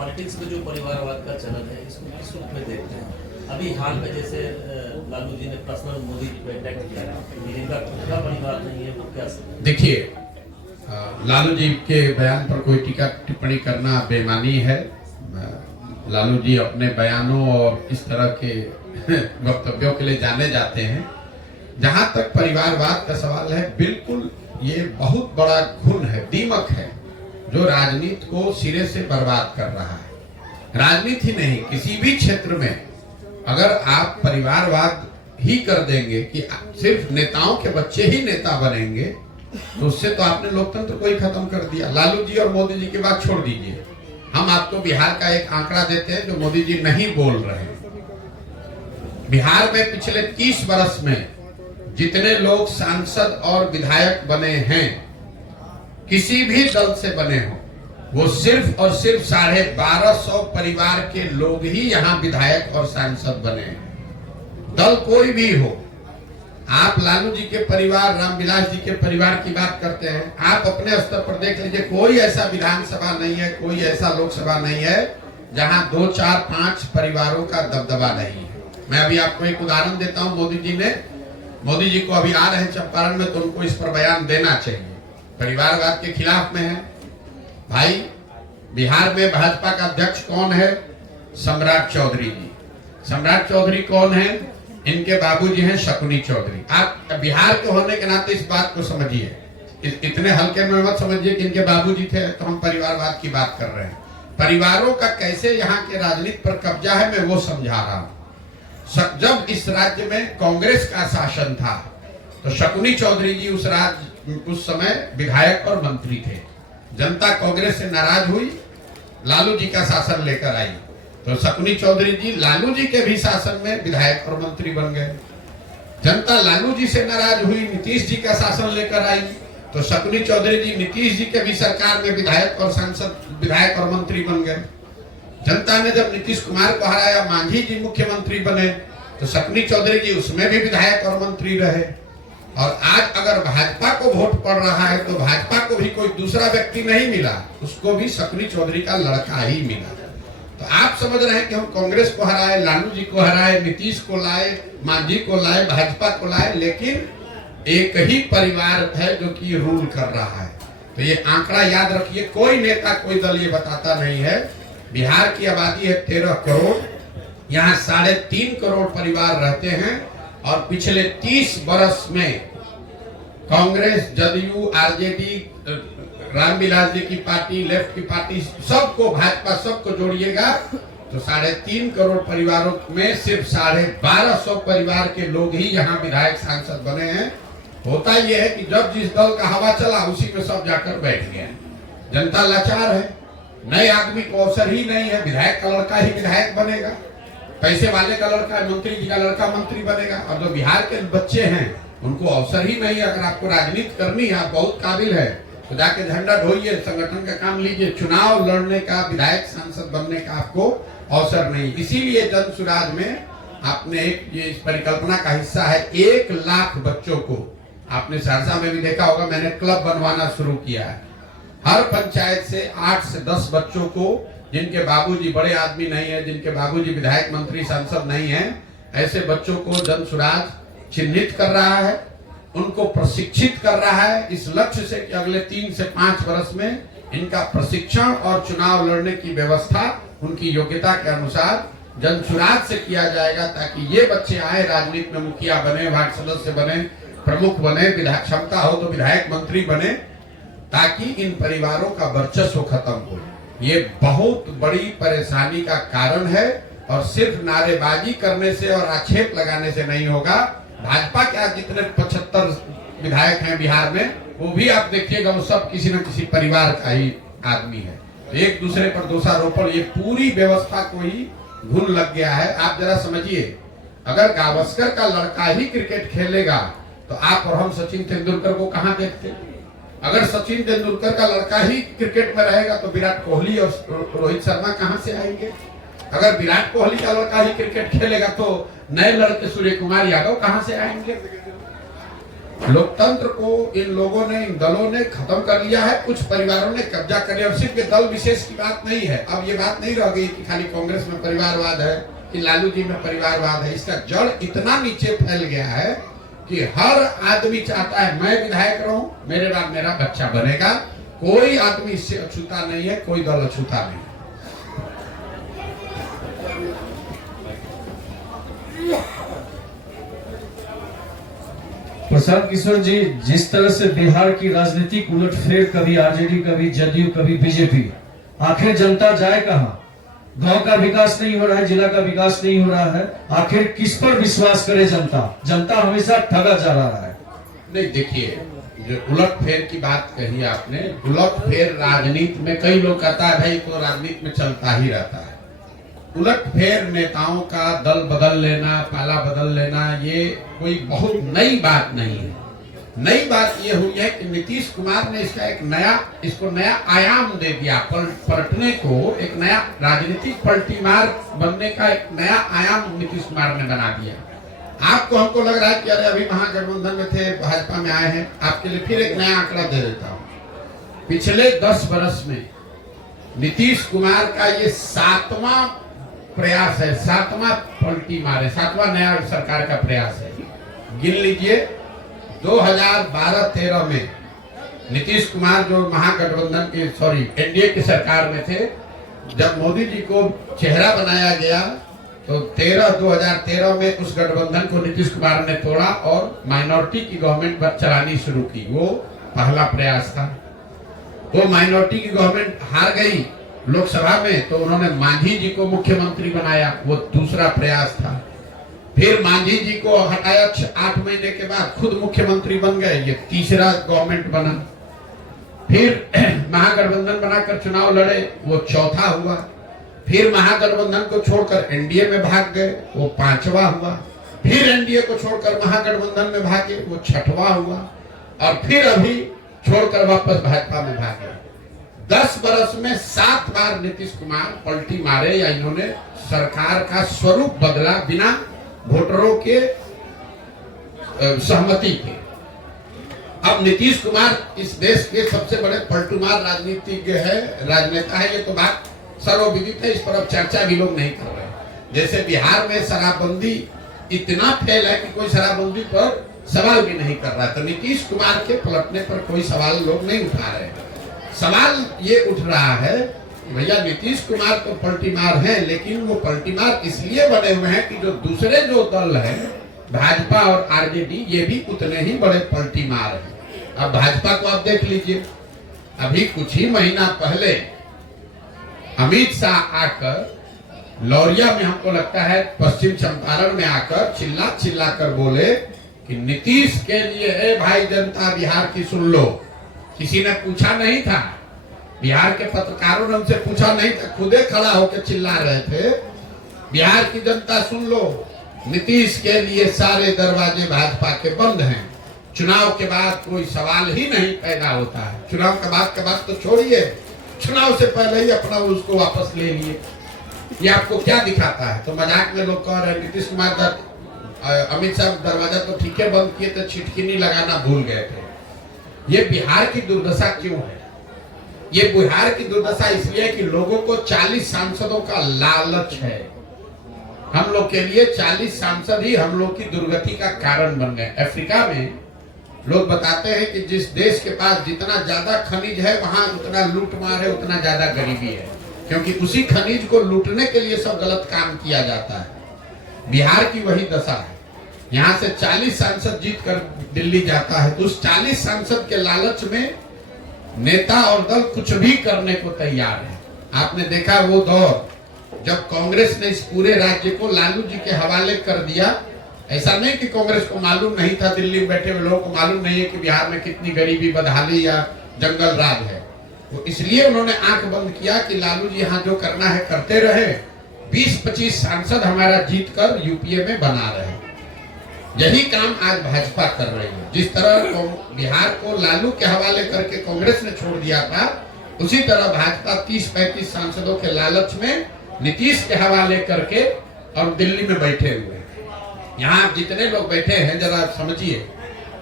Politics में जो परिवारवाद का चलन है इसको किस रूप में देखते हैं? अभी हाल में जैसे लालू जी ने पर्सनल मोदी पे अटैक किया, इनका खुद का परिवार नहीं है, वो क्या देखिए, लालू जी के बयान पर कोई टीका टिप्पणी करना बेईमानी है। लालू जी अपने बयानों और इस तरह के वक्तव्यों के लिए जाने जाते हैं। जहां तक परिवारवाद का सवाल है, बिल्कुल ये बहुत बड़ा घुन है, दीमक है, जो राजनीति को सिरे से बर्बाद कर रहा है। राजनीति ही नहीं, किसी भी क्षेत्र में अगर आप परिवारवाद ही कर देंगे कि सिर्फ नेताओं के बच्चे ही नेता बनेंगे, तो उससे तो आपने लोकतंत्र को ही खत्म कर दिया। लालू जी और मोदी जी की बात छोड़ दीजिए, हम आपको बिहार का एक आंकड़ा देते हैं जो मोदी जी नहीं बोल रहे हैं। बिहार में पिछले 30 वर्ष में जितने लोग सांसद और विधायक बने हैं, किसी भी दल से बने हो, वो सिर्फ और सिर्फ 1250 परिवार के लोग ही यहाँ विधायक और सांसद बने हैं। दल कोई भी हो, आप लालू जी के परिवार, रामविलास जी के परिवार की बात करते हैं, आप अपने स्तर पर देख लीजिए, कोई ऐसा विधानसभा नहीं है, कोई ऐसा लोकसभा नहीं है जहां 2, 4, 5 परिवारों का दबदबा नहीं है। मैं अभी आपको एक उदाहरण देता हूं। मोदी जी को अभी आ रहे हैं चंपारण में, तो उनको इस पर बयान देना चाहिए। परिवारवाद के खिलाफ में है भाई। बिहार में भाजपा का अध्यक्ष कौन है? सम्राट चौधरी जी। सम्राट चौधरी कौन है? इनके बाबूजी हैं शकुनी चौधरी। आप बिहार के होने के नाते इस बात को समझिए, इतने हल्के में मत समझिए कि इनके बाबूजी थे तो हम परिवारवाद की बात कर रहे हैं। परिवारों का कैसे यहाँ के राजनीति पर कब्जा है, मैं वो समझा रहा हूँ। जब इस राज्य में कांग्रेस का शासन था तो शकुनी चौधरी जी उस समय विधायक और मंत्री थे। जनता कांग्रेस से नाराज हुई, लालू जी का शासन लेकर आई, तो शकुनी चौधरी जी लालू जी के भी शासन में विधायक और मंत्री बन गए। जनता लालू जी से नाराज हुई, नीतीश जी का शासन लेकर आई, तो शकुनी चौधरी जी नीतीश जी के भी सरकार में विधायक और सांसद, विधायक और मंत्री बन गए। जनता ने जब नीतीश कुमार को हराया, मांझी जी मुख्यमंत्री बने, तो शकुनी चौधरी जी उसमें भी विधायक और मंत्री रहे। और आज अगर भाजपा को वोट पड़ रहा है तो भाजपा को भी कोई दूसरा व्यक्ति नहीं मिला, उसको भी शकुनी चौधरी का लड़का ही मिला। तो आप समझ रहे हैं कि हम कांग्रेस को हराए, लालू जी को हराए, नीतीश को लाए, मांझी को लाए, भाजपा को लाए, लेकिन एक ही परिवार है जो कि रूल कर रहा है। तो ये आंकड़ा याद रखिए, कोई नेता, कोई दल ये बताता नहीं है। बिहार की आबादी है 13 करोड़, यहाँ 3.5 करोड़ परिवार रहते हैं, और पिछले 30 वर्ष में कांग्रेस, जदयू, आरजेडी, रामविलास जी की पार्टी, लेफ्ट की पार्टी, सबको, भाजपा, सबको जोड़िएगा तो 3.5 करोड़ परिवारों में सिर्फ 1250 परिवार के लोग ही यहाँ विधायक सांसद बने हैं। होता यह है कि जब जिस दल का हवा चला उसी में सब जाकर बैठ गए। जनता लाचार है, नए आदमी को अवसर ही नहीं है। विधायक का लड़का ही विधायक बनेगा, पैसे वाले का लड़का, मंत्री जी का लड़का मंत्री बनेगा, और जो बिहार के बच्चे हैं उनको अवसर ही नहीं है। अगर आपको राजनीति करनी है, आप बहुत काबिल है, तो जाके झंडा ढोइए, संगठन का काम लीजिए। चुनाव लड़ने का, विधायक सांसद बनने का आपको अवसर नहीं। इसीलिए जन सुराज में आपने ये इस परिकल्पना का हिस्सा है, 1 लाख बच्चों को, आपने सहरसा में भी देखा होगा, मैंने क्लब बनवाना शुरू किया है। हर पंचायत से 8 से 10 बच्चों को, जिनके बाबूजी बड़े आदमी नहीं है, जिनके बाबूजी विधायक, मंत्री, सांसद नहीं है, ऐसे बच्चों को जन सुराज चिन्हित कर रहा है, उनको प्रशिक्षित कर रहा है, इस लक्ष्य से कि अगले 3 से 5 वर्ष में इनका प्रशिक्षण और चुनाव लड़ने की व्यवस्था उनकी योग्यता के अनुसार जन सुराज से किया जाएगा, ताकि ये बच्चे आए, राजनीति में मुखिया बने, वार्ड सदस्य बने, प्रमुख बने, विधायक क्षमता हो तो विधायक, मंत्री बने, ताकि इन परिवारों का वर्चस्व खत्म हो। ये बहुत बड़ी परेशानी का कारण है, और सिर्फ नारेबाजी करने से और आक्षेप लगाने से नहीं होगा। भाजपा के आज जितने 75 विधायक हैं बिहार में, वो भी आप देखिएगा, वो सब किसी न किसी परिवार का ही आदमी है। तो एक दूसरे पर दोषारोपण, ये पूरी व्यवस्था को ही घुन लग गया है। आप जरा समझिए, अगर गावस्कर का लड़का ही क्रिकेट खेलेगा तो आप और हम सचिन तेंदुलकर को कहाँ देखते? अगर सचिन तेंदुलकर का लड़का ही क्रिकेट में रहेगा तो विराट कोहली और रोहित शर्मा कहां से आएंगे? अगर विराट कोहली का लड़का ही क्रिकेट खेलेगा तो नए लड़के सूर्य कुमार यादव कहां से आएंगे? लोकतंत्र को इन लोगों ने, इन दलों ने खत्म कर लिया है। कुछ परिवारों ने कब्जा कर लिया। और सिर्फ ये दल विशेष की बात नहीं है। अब ये बात नहीं रह गई कि खाली कांग्रेस में परिवारवाद है कि लालू जी में परिवारवाद है। इसका जड़ इतना नीचे फैल गया है कि हर आदमी चाहता है मैं विधायक रहूं, मेरे बाद मेरा बच्चा बनेगा। कोई आदमी इससे अछूता नहीं है, कोई दल अछूता नहीं है। प्रशांत किशोर जी, जिस तरह से बिहार की राजनीतिक उलटफेर, कभी आरजेडी, कभी जदयू, कभी बीजेपी, आखिर जनता जाए कहां? गांव का विकास नहीं हो रहा है, जिला का विकास नहीं हो रहा है, आखिर किस पर विश्वास करे जनता? जनता हमेशा ठगा जा रहा है। नहीं, देखिए, जो उलटफेर की बात कही आपने, उलटफेर राजनीति में कई लोग कहता है भाई तो राजनीति में चलता ही रहता है। उलटफेर नेताओं का दल बदल लेना, पाला बदल लेना, ये कोई बहुत नई बात नहीं है। नई बात ये हुई है कि नीतीश कुमार ने इसको नया आयाम दे दिया। पलटने को एक नया राजनीतिक पलटीमार बनने का एक नया आयाम नीतीश कुमार ने बना दिया। आपको हमको लग रहा है कि अरे अभी महागठबंधन में थे, भाजपा में आए हैं। आपके लिए फिर एक नया आंकड़ा दे देता हूं। पिछले 10 वर्ष में नीतीश कुमार का ये 7वां प्रयास है, 7वां पलटी मारे, 7वां नया सरकार का प्रयास है। गिन लीजिए, 2012-13 में नीतीश कुमार जो महागठबंधन की एनडीए की सरकार में थे, जब मोदी जी को चेहरा बनाया गया तो 2013 में उस गठबंधन को नीतीश कुमार ने तोड़ा और माइनॉरिटी की गवर्नमेंट चलानी शुरू की। वो पहला प्रयास था। वो माइनॉरिटी की गवर्नमेंट हार गई लोकसभा में, तो उन्होंने मांझी जी को मुख्यमंत्री बनाया। वो दूसरा प्रयास था। फिर मांझी जी को हटाया, 8 महीने के बाद खुद मुख्यमंत्री बन गए। ये तीसरा गवर्नमेंट बना। फिर महागठबंधन बनाकर चुनाव लड़े, वो चौथा हुआ। फिर महागठबंधन को छोड़कर एनडीए में भाग गए, वो 5वां हुआ। फिर एनडीए को छोड़कर महागठबंधन में भागे, वो 6वां हुआ। और फिर अभी छोड़कर वापस भाजपा में भागे। 10 वर्ष में 7 बार नीतीश कुमार पलटी मारे, या इन्होंने सरकार का स्वरूप बदला बिना वोटरों के सहमति के। अब नीतीश कुमार इस देश के सबसे बड़े पलटूमार राजनीतिज्ञ है, राजनेता है। ये तो बात सर्वविदित है, इस पर अब चर्चा भी लोग नहीं कर रहे। जैसे बिहार में शराबबंदी इतना फेल है कि कोई शराबबंदी पर सवाल भी नहीं कर रहा, तो नीतीश कुमार के पलटने पर कोई सवाल लोग नहीं उठा रहे। सवाल ये उठ रहा है कि भैया नीतीश कुमार तो पलटीमार हैं, लेकिन वो पलटीमार इसलिए बने हुए हैं कि जो दूसरे जो दल है, भाजपा और आरजेडी, ये भी उतने ही बड़े पलटीमार हैं। अब भाजपा को आप देख लीजिए, अभी कुछ ही महीना पहले अमित शाह आकर लौरिया में, हमको लगता है पश्चिम चंपारण में आकर चिल्ला कर बोले कि नीतीश के लिए है भाई जनता बिहार की सुन लो। किसी ने पूछा नहीं था, बिहार के पत्रकारों ने उनसे पूछा नहीं था, खुदे खड़ा होकर चिल्ला रहे थे, बिहार की जनता सुन लो, नीतीश के लिए सारे दरवाजे भाजपा के बंद हैं। चुनाव के बाद कोई सवाल ही नहीं पैदा होता है। चुनाव के बाद तो छोड़िए, चुनाव से पहले ही अपना उसको वापस ले लिए। ये आपको क्या दिखाता है? तो मजाक में लोग कह रहे हैं नीतीश कुमार अमित शाह दरवाजा तो ठीक है बंद किए थे, छिटकिनी लगाना भूल गए थे। ये बिहार की दुर्दशा क्यों है? ये बिहार की दुर्दशा इसलिए कि लोगों को 40 सांसदों का लालच है। हम लोग के लिए 40 सांसद ही हम लोग की दुर्गति का कारण बन गए। अफ्रीका में लोग बताते हैं कि जिस देश के पास जितना ज्यादा खनिज है, वहां उतना लूटमार है, उतना ज्यादा गरीबी है, क्योंकि उसी खनिज को लूटने के लिए सब गलत काम किया जाता है। बिहार की वही दशा है। यहाँ से 40 सांसद जीत कर दिल्ली जाता है, तो उस 40 सांसद के लालच में नेता और दल कुछ भी करने को तैयार है। आपने देखा वो दौर जब कांग्रेस ने इस पूरे राज्य को लालू जी के हवाले कर दिया। ऐसा नहीं कि कांग्रेस को मालूम नहीं था, दिल्ली में बैठे हुए लोगों को मालूम नहीं है कि बिहार में कितनी गरीबी, बदहाली या जंगल राज है। तो इसलिए उन्होंने आंख बंद किया कि लालू जी यहाँ जो करना है करते रहे, 20-25 सांसद हमारा जीत कर यूपीए में बना रहे। यही काम आज भाजपा कर रही है। जिस तरह बिहार को लालू के हवाले करके कांग्रेस ने छोड़ दिया था, उसी तरह भाजपा 30-35 सांसदों के लालच में नीतीश के हवाले करके और दिल्ली में बैठे हुए। यहाँ जितने लोग बैठे हैं जरा समझिए,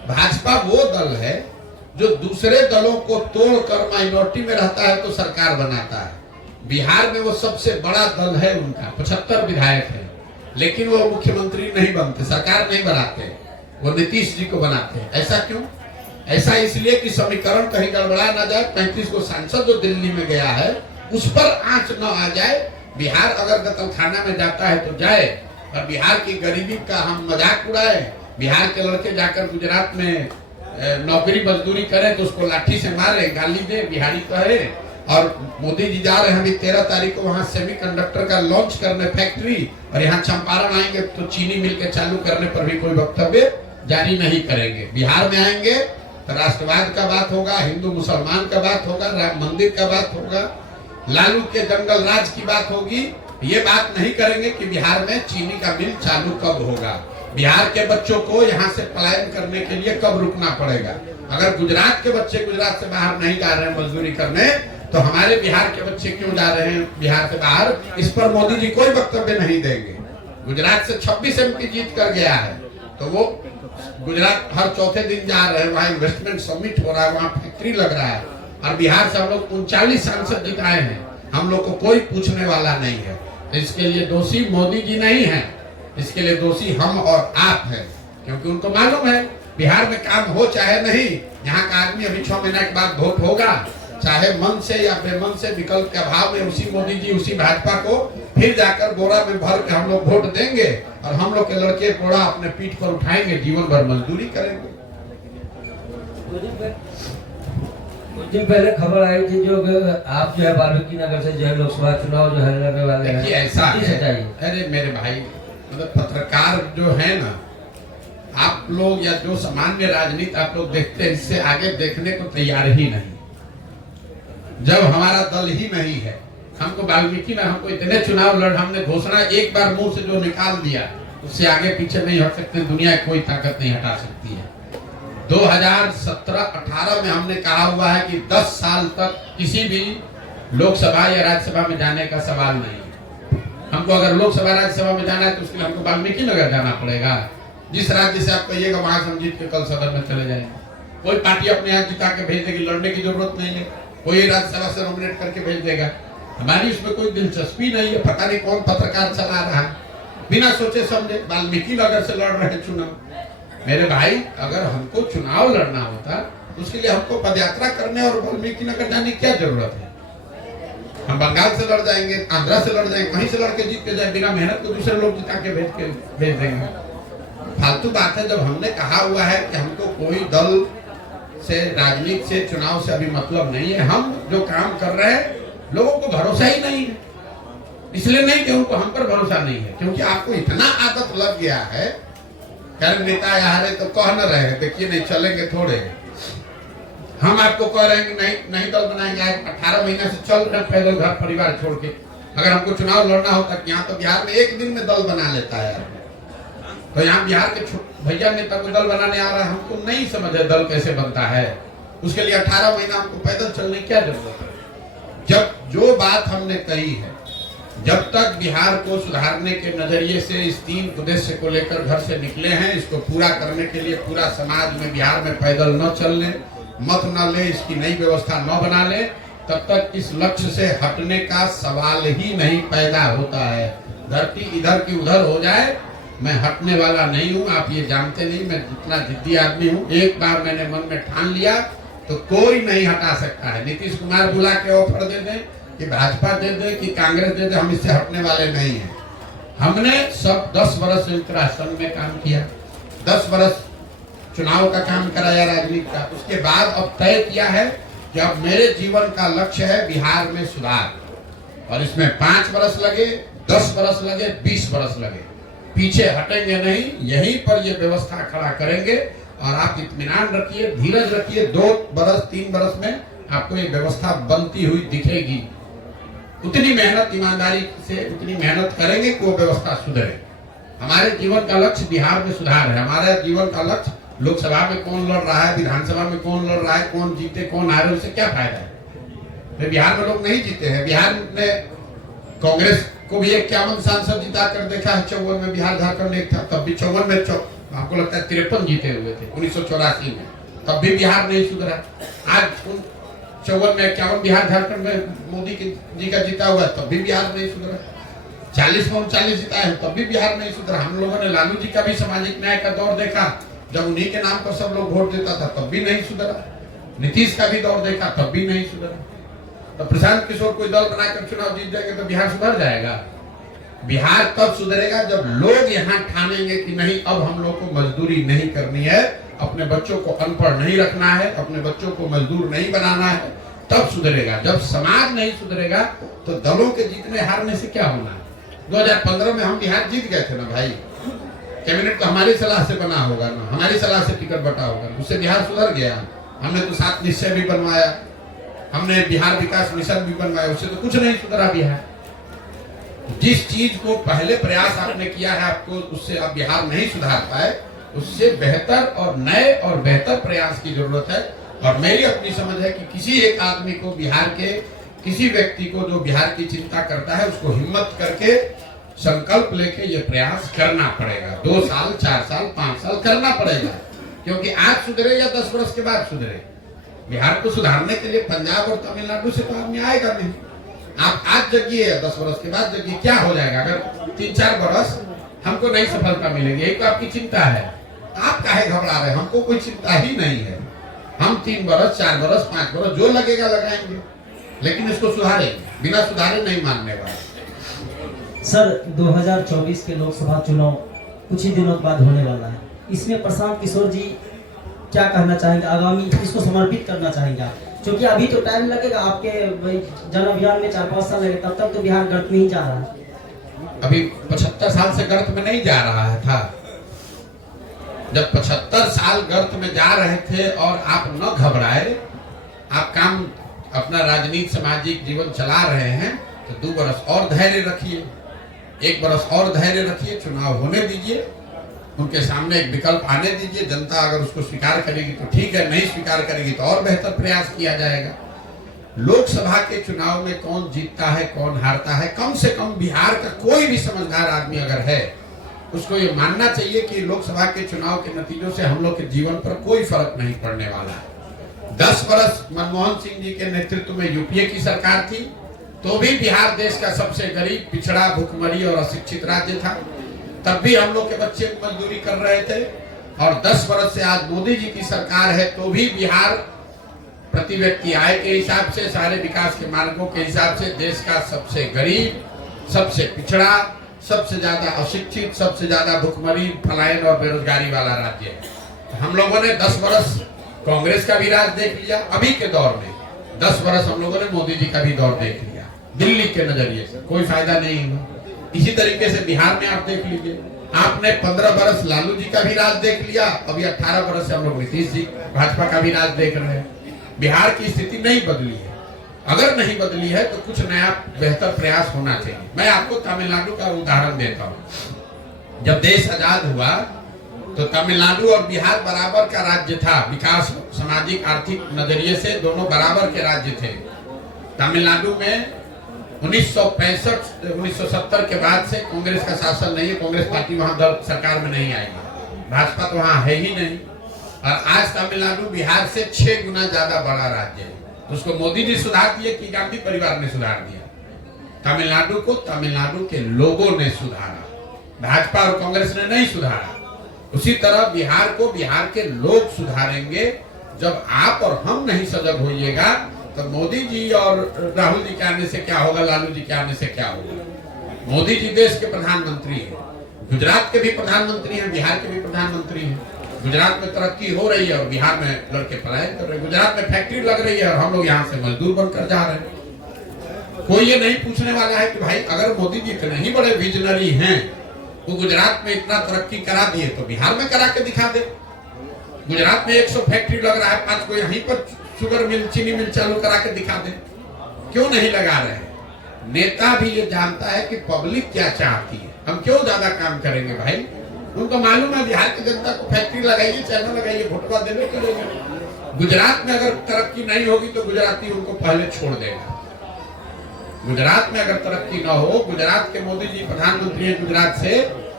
भाजपा वो दल है जो दूसरे दलों को तोड़कर माइनॉरिटी में रहता है तो सरकार बनाता है। बिहार में वो सबसे बड़ा दल है, उनका 75 विधायक है, लेकिन वो मुख्यमंत्री नहीं बनते, सरकार नहीं बनाते, वो नीतीश जी को बनाते हैं। ऐसा क्यों? ऐसा इसलिए कि समीकरण कहीं गड़बड़ा ना जाए। 35 को सांसद जो दिल्ली में गया है उस पर आंच न आ जाए। बिहार अगर कत्लखाना में जाता है तो जाए, और बिहार की गरीबी का हम मजाक उड़ाए। बिहार के लड़के जाकर गुजरात में नौकरी मजदूरी करें तो उसको लाठी से मारे, गाली दे, बिहारी कहे। और मोदी जी जा रहे हैं अभी 13 तारीख को वहां सेमीकंडक्टर का लॉन्च करने फैक्ट्री, और यहाँ चंपारण आएंगे तो चीनी मिल के चालू करने पर भी कोई वक्तव्य जारी नहीं करेंगे। बिहार में आएंगे तो राष्ट्रवाद का बात होगा, हिंदू मुसलमान का बात होगा, राम मंदिर का बात होगा, लालू के जंगल राज की बात होगी। ये बात नहीं करेंगे कि बिहार में चीनी का मिल चालू कब होगा, बिहार के बच्चों को यहाँ से पलायन करने के लिए कब रुकना पड़ेगा। अगर गुजरात के बच्चे गुजरात से बाहर नहीं जा रहे हैं मजदूरी करने, तो हमारे बिहार के बच्चे क्यों जा रहे हैं बिहार से बाहर, इस पर मोदी जी कोई वक्तव्य नहीं देंगे। गुजरात से 26 MP जीत कर गया है, तो वो गुजरात हर चौथे दिन जा रहे हैं, वहाँ इन्वेस्टमेंट समिट हो रहा है, वहाँ फैक्ट्री लग रहा है। और बिहार से हम लोग 39 सांसद जिताए हैं, हम लोग को कोई पूछने वाला नहीं है। इसके लिए दोषी मोदी जी नहीं है, इसके लिए दोषी हम और आप हैं, क्योंकि उनको मालूम है बिहार में काम हो चाहे नहीं, यहाँ का आदमी अभी 6 महीने के बाद वोट होगा, चाहे मन से या बेमन से, विकल्प के अभाव में उसी मोदी जी उसी भाजपा को फिर जाकर बोरा में भर के हम लोग वोट देंगे, और हम लोग के लड़के बोरा अपने पीठ पर उठाएंगे, जीवन भर मजदूरी करेंगे। कुछ दिन पहले खबर आई थी जो आप जो है वाल्मीकि नगर से जो है लोकसभा चुनाव जो है लड़ने वाले हैं, ऐसा है। अरे मेरे भाई, मतलब पत्रकार जो है ना, आप लोग या जो सामान्य राजनीति आप लोग देखते हैं, इससे आगे देखने को तैयार ही नहीं। जब हमारा दल ही नहीं है, हमको वाल्मीकि में हमको इतने चुनाव लड़, हमने घोषणा एक बार मुंह से जो निकाल दिया उससे आगे पीछे नहीं हट सकते, दुनिया कोई ताकत नहीं हटा सकती है। 2017-18 में हमने कहा हुआ है कि 10 साल तक किसी भी लोकसभा या राज्यसभा में जाने का सवाल नहीं है। हमको अगर लोकसभा राज्यसभा में जाना है तो उसके लिए हमको वाल्मीकि नगर जाना पड़ेगा। जिस राज्य से आप कहिएगा वहां से हम जीत के कल सदन में चले जाएंगे। कोई पार्टी अपने यहाँ जिता के भेज देगी, लड़ने की जरूरत नहीं है, कोई राज्यसभा से नॉमिनेट करके भेज देगा। हमारी उसमें कोई दिलचस्पी नहीं है। पता नहीं कौन पत्रकार चला रहा है, बिना सोचे समझे वाल्मीकि नगर से लड़ रहे चुनाव। मेरे भाई, अगर हमको चुनाव लड़ना होता तो उसके लिए हमको पदयात्रा करने और वाल्मीकि नगर जाने की क्या जरूरत है? हम बंगाल से लड़ जाएंगे, आंध्रा से लड़ जाएंगे, वहीं से लड़ के जीत के जाए, बिना मेहनत को दूसरे लोग जिता के भेज देंगे। फालतू बात है। जब हमने कहा हुआ है कि हमको कोई दल से, राजनीति से, चुनाव से अभी मतलब नहीं है, हम जो काम कर रहे हैं लोगों को भरोसा ही नहीं है। इसलिए नहीं कि उनको हम पर भरोसा नहीं है, क्योंकि आपको इतना आदत लग गया है। कर नेता यहाँ रहे तो कह न रहे, देखिए नहीं चलेंगे थोड़े। हम आपको कह रहे हैं कि नहीं दल बनाएंगे। 18 महीने से चल रहे पैदल घर परिवार छोड़ के। अगर हमको चुनाव लड़ना होता, यहाँ तो बिहार में एक दिन में दल बना लेता है। तो यहाँ बिहार के भैया नेता को दल बनाने आ रहा है, हमको नहीं समझ है दल कैसे बनता है। उसके लिए 18 महीना हमको पैदल चलने की क्या जरूरत है? जब जो बात हमने कही है, जब तक बिहार को सुधारने के नजरिए से इस 3 उद्देश्य को लेकर घर से निकले हैं, इसको पूरा करने के लिए पूरा समाज में बिहार में पैदल न चलने, मत न ले, इसकी नई व्यवस्था न बना ले, तब तक इस लक्ष्य से हटने का सवाल ही नहीं पैदा होता है। धरती इधर की उधर हो जाए, मैं हटने वाला नहीं हूँ। आप ये जानते नहीं मैं जितना जिद्दी आदमी हूँ। एक बार मैंने मन में ठान लिया तो कोई नहीं हटा सकता है। नीतीश कुमार बुला के ऑफर दे दे कि भाजपा दे दे कि कांग्रेस दे दे, हम इससे हटने वाले नहीं हैं। हमने सब 10 वर्ष संयुक्त राष्ट्र संघ में काम किया, 10 वर्ष चुनाव का काम कराया राजनीति का। उसके बाद अब तय किया है कि अब मेरे जीवन का लक्ष्य है बिहार में सुधार, और इसमें 5 वर्ष लगे, 10 वर्ष लगे, 20 वर्ष लगे, पीछे हटेंगे नहीं। यहीं पर ये व्यवस्था खड़ा करेंगे। और आप इत्मीनान रखिए, धीरज रखिए, 2 वर्ष 3 वर्ष में आपको ये व्यवस्था बनती हुई दिखेगी। उतनी मेहनत ईमानदारी से उतनी मेहनत करेंगे कि वो व्यवस्था सुधरे। हमारे जीवन का लक्ष्य बिहार में सुधार है। हमारा जीवन का लक्ष्य लोकसभा में कौन लड़ रहा है, विधानसभा में कौन लड़ रहा है, कौन जीते कौन हारे, उससे क्या फायदा है? बिहार में लोग नहीं जीते हैं। बिहार ने कांग्रेस को भी 51 सांसद जिता कर देखा है। 54 में बिहार झारखंड एक था, तब भी 54 में हमको लगता है 53 जीते हुए थे 1984 में, तब भी बिहार नहीं सुधरा। आज 54 में 51 बिहार झारखंड में मोदी जी का जीता हुआ है, तब भी बिहार नहीं सुधरा। 40 में 39 जीता है, तब भी बिहार नहीं सुधरा। हम लोगों ने लालू जी का भी सामाजिक न्याय का दौर देखा, जब उन्हीं के नाम पर सब लोग वोट देता था, तब भी नहीं सुधरा। नीतीश का भी दौर देखा, तब भी नहीं सुधरा। तो प्रशांत किशोर कोई दल बनाकर चुनाव जीत जाएंगे तो बिहार सुधर जाएगा? बिहार तब सुधरेगा जब लोग यहाँ ठानेंगे कि नहीं, अब हम लोग को मजदूरी नहीं करनी है, अपने बच्चों को अनपढ़ नहीं रखना है, अपने बच्चों को मजदूर नहीं बनाना है, तब सुधरेगा। जब समाज नहीं सुधरेगा तो दलों के जीतने हारने से क्या होना है? 2015 में हम बिहार जीत गए थे ना भाई, कैबिनेट तो हमारी सलाह से बना होगा ना, हमारी सलाह से टिकट बटा होगा, उससे बिहार सुधर गया। हमने तो 7 निश्चय भी बनवाया, हमने बिहार विकास मिशन भी बनवाया, उससे तो कुछ नहीं सुधरा बिहार। जिस चीज को पहले प्रयास आपने किया है, आपको उससे आप बिहार नहीं सुधार पाए, उससे बेहतर और नए और बेहतर प्रयास की जरूरत है। और मेरी अपनी समझ है कि किसी एक आदमी को, बिहार के किसी व्यक्ति को जो बिहार की चिंता करता है, उसको हिम्मत करके संकल्प लेके ये प्रयास करना पड़ेगा। 2 साल 4 साल 5 साल करना पड़ेगा, क्योंकि आज सुधरे या 10 वर्ष के बाद सुधरे, बिहार को सुधारने के लिए पंजाब और तमिलनाडु से तो आदमी आएगा नहीं। आप आज जगिए या 10 वर्ष के बाद जगिए, क्या हो जाएगा? अगर 3-4 वर्ष हमको नई सफलता मिलेगी, एक तो आपकी चिंता है, आप काहे घबरा रहे हैं? हमको कोई चिंता ही नहीं है। हम 3 वर्ष 4 वर्ष 5 वर्ष जो लगेगा लगाएंगे, लेकिन इसको सुधारेंगे, बिना सुधारे नहीं मानने वाले। सर 2024 के लोकसभा चुनाव कुछ ही दिनों बाद होने वाला है, इसमें प्रशांत किशोर जी क्या कहना चाहेंगे? आगामी इसको समर्पित करना चाहेंगे आप? क्योंकि अभी तो टाइम लगेगा, आपके जन अभियान में 4-5 साल लगे, तब तक तो बिहार गर्त में ही जा रहा है। अभी 75 साल से गर्त में नहीं जा रहा है था। जब 75 साल गर्त में जा रहे थे और आप न घबराए, आप काम अपना राजनीति सामाजिक जीवन चला रहे हैं, तो 2 वर्ष और धैर्य रखिए, 1 वर्ष और धैर्य रखिए, चुनाव होने दीजिए, उनके सामने एक विकल्प आने दीजिए। जनता अगर उसको स्वीकार करेगी तो ठीक है, नहीं स्वीकार करेगी तो और बेहतर प्रयास किया जाएगा। लोकसभा के चुनाव में कौन जीतता है कौन हारता है, कम से कम बिहार का कोई भी समझदार आदमी अगर है, उसको ये मानना चाहिए कि लोकसभा के चुनाव के नतीजों से हम लोग के जीवन पर कोई फर्क नहीं पड़ने वाला है। 10 वर्ष मनमोहन सिंह जी के नेतृत्व में यूपीए की सरकार थी, तो भी बिहार देश का सबसे गरीब, पिछड़ा, भुखमरी और अशिक्षित राज्य था। तब भी हम लोग के बच्चे मजदूरी कर रहे थे। और 10 वर्ष से आज मोदी जी की सरकार है, तो भी बिहार प्रति व्यक्ति आय के हिसाब से, सारे विकास के मार्गों के हिसाब से देश का सबसे गरीब, सबसे पिछड़ा, सबसे ज्यादा अशिक्षित, सबसे ज्यादा भुखमरी, पलायन और बेरोजगारी वाला राज्य है। हम लोगों ने 10 वर्ष कांग्रेस का भी राज देख लिया, अभी के दौर में 10 वर्ष हम लोगों ने मोदी जी का भी दौर देख लिया। दिल्ली के नजरिए से कोई फायदा नहीं हुआ। इसी तरीके से बिहार में आप देख लीजिए, आपने 15 वर्ष लालू जी का भी राज देख लिया, अभी 18 वर्ष से हम लोग नीतीश जी भाजपा का भी राज देख रहे हैं। बिहार की स्थिति नहीं बदली है। अगर नहीं बदली है तो कुछ नया बेहतर प्रयास होना चाहिए। मैं आपको तमिलनाडु का उदाहरण देता हूँ। जब देश आजाद हुआ तो तमिलनाडु और बिहार बराबर का राज्य था, विकास, सामाजिक, आर्थिक नजरिए से दोनों बराबर के राज्य थे। तमिलनाडु में 1970 के बाद से कांग्रेस का शासन नहीं है, कांग्रेस पार्टी वहां सरकार में नहीं आएगी, भाजपा तो वहां है ही नहीं। और आज तमिलनाडु बिहार से 6 गुना ज्यादा बड़ा राज्य है। तो उसको मोदी जी सुधार दिए कि गांधी परिवार ने सुधार दिया? तमिलनाडु को तमिलनाडु के लोगों ने सुधारा, भाजपा और कांग्रेस ने नहीं सुधारा। उसी तरह बिहार को बिहार के लोग सुधारेंगे। जब आप और हम नहीं सजग होइएगा तो मोदी जी और राहुल जी के आने से क्या होगा, लालू जी के आने से क्या होगा? मोदी जी देश के प्रधानमंत्री हैं, गुजरात के भी प्रधानमंत्री हैं, बिहार के भी प्रधानमंत्री हैं। गुजरात में तरक्की हो रही है और बिहार में लड़के पलायन कर रहे हैं। गुजरात में फैक्ट्री लग रही है और हम लोग यहाँ से मजदूर बनकर जा रहे हैं। कोई ये नहीं पूछने वाला है कि भाई अगर मोदी जी इतने ही बड़े विजनरी हैं, वो गुजरात में इतना तरक्की करा दिए तो बिहार में करा के दिखा दे। गुजरात में 100 फैक्ट्री लग रहा है, 5 को यहीं पर शुगर मिल, चीनी मिल चालू करा के दिखा दे। क्यों नहीं लगा रहे? नेता भी ये जानता है कि पब्लिक क्या चाहती है, हम क्यों ज्यादा काम करेंगे भाई। उनको मालूम है बिहार की जनता को फैक्ट्री लगाइए, चाइना लगाइए, भोटवा देने करेंगे। गुजरात में अगर तरक्की नहीं होगी तो गुजराती उनको पहले छोड़ देगा। गुजरात में अगर तरक्की न हो, गुजरात के मोदी जी प्रधानमंत्री हैं गुजरात से,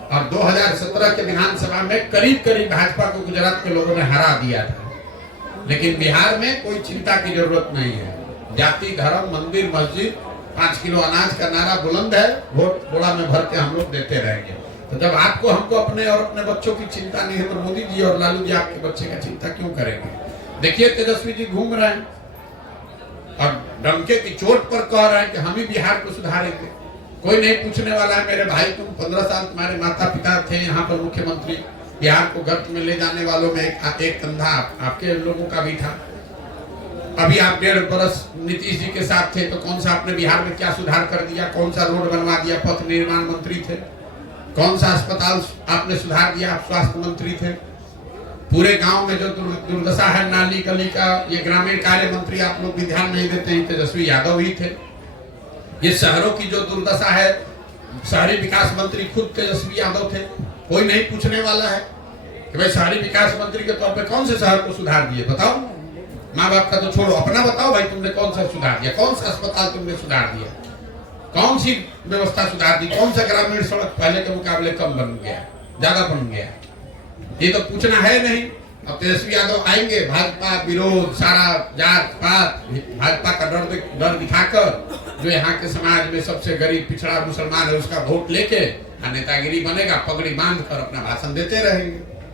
और 2017 के विधानसभा में करीब करीब भाजपा को गुजरात के लोगों ने हरा दिया था। लेकिन बिहार में कोई चिंता की जरूरत नहीं है। जाति, धर्म, मंदिर, मस्जिद, 5 किलो अनाज का नारा बुलंद है, वोट बोड़ा में भर के हम लोग देते रहेंगे। तो जब आपको हमको अपने और अपने बच्चों की चिंता नहीं है तो मोदी जी और लालू जी आपके बच्चे का चिंता क्यों करेंगे? देखिए तेजस्वी जी घूम रहे हैं और डंके की चोट पर कह रहे हैं कि हम ही बिहार को सुधारेंगे। कोई नहीं पूछने वाला है मेरे भाई, तुम 15 साल तुम्हारे माता पिता थे यहाँ पर मुख्यमंत्री, बिहार को गर्त में ले जाने वालों में एक कंधा आपके लोगों का भी था। अभी आप 1.5 बरस नीतीश जी के साथ थे तो कौन सा आपने बिहार में क्या सुधार कर दिया? कौन सा रोड बनवा दिया? पथ निर्माण मंत्री थे। कौन सा अस्पताल आपने सुधार दिया? आप स्वास्थ्य मंत्री थे। पूरे गांव में जो दुर्दशा है नाली गली का, ये ग्रामीण कार्य मंत्री आप लोग भी ध्यान नहीं देते हैं, तेजस्वी यादव ही थे। ये शहरों की जो दुर्दशा है, शहरी विकास मंत्री खुद तेजस्वी यादव थे। कोई नहीं पूछने वाला है कि भाई शहरी विकास मंत्री के तौर पे कौन से शहर को सुधार दिए? बताओ, माँ बाप का तो छोड़ो, अपना बताओ भाई, तुमने कौन सा सुधार दिया? कौन सा अस्पताल तुमने सुधार दिया? कौन सी व्यवस्था सुधार दी? कौन सा ग्रामीण सड़क पहले के मुकाबले कम बन गया, ज्यादा बन गया? ये तो पूछना है नहीं। अब तेजस्वी यादव आएंगे, भाजपा विरोध, सारा जात पात, भाजपा का डर दिखाकर जो यहाँ के समाज में सबसे गरीब पिछड़ा मुसलमान है उसका वोट लेके नेतागिरी बनेगा, पगड़ी बांध कर अपना भाषण देते रहेंगे।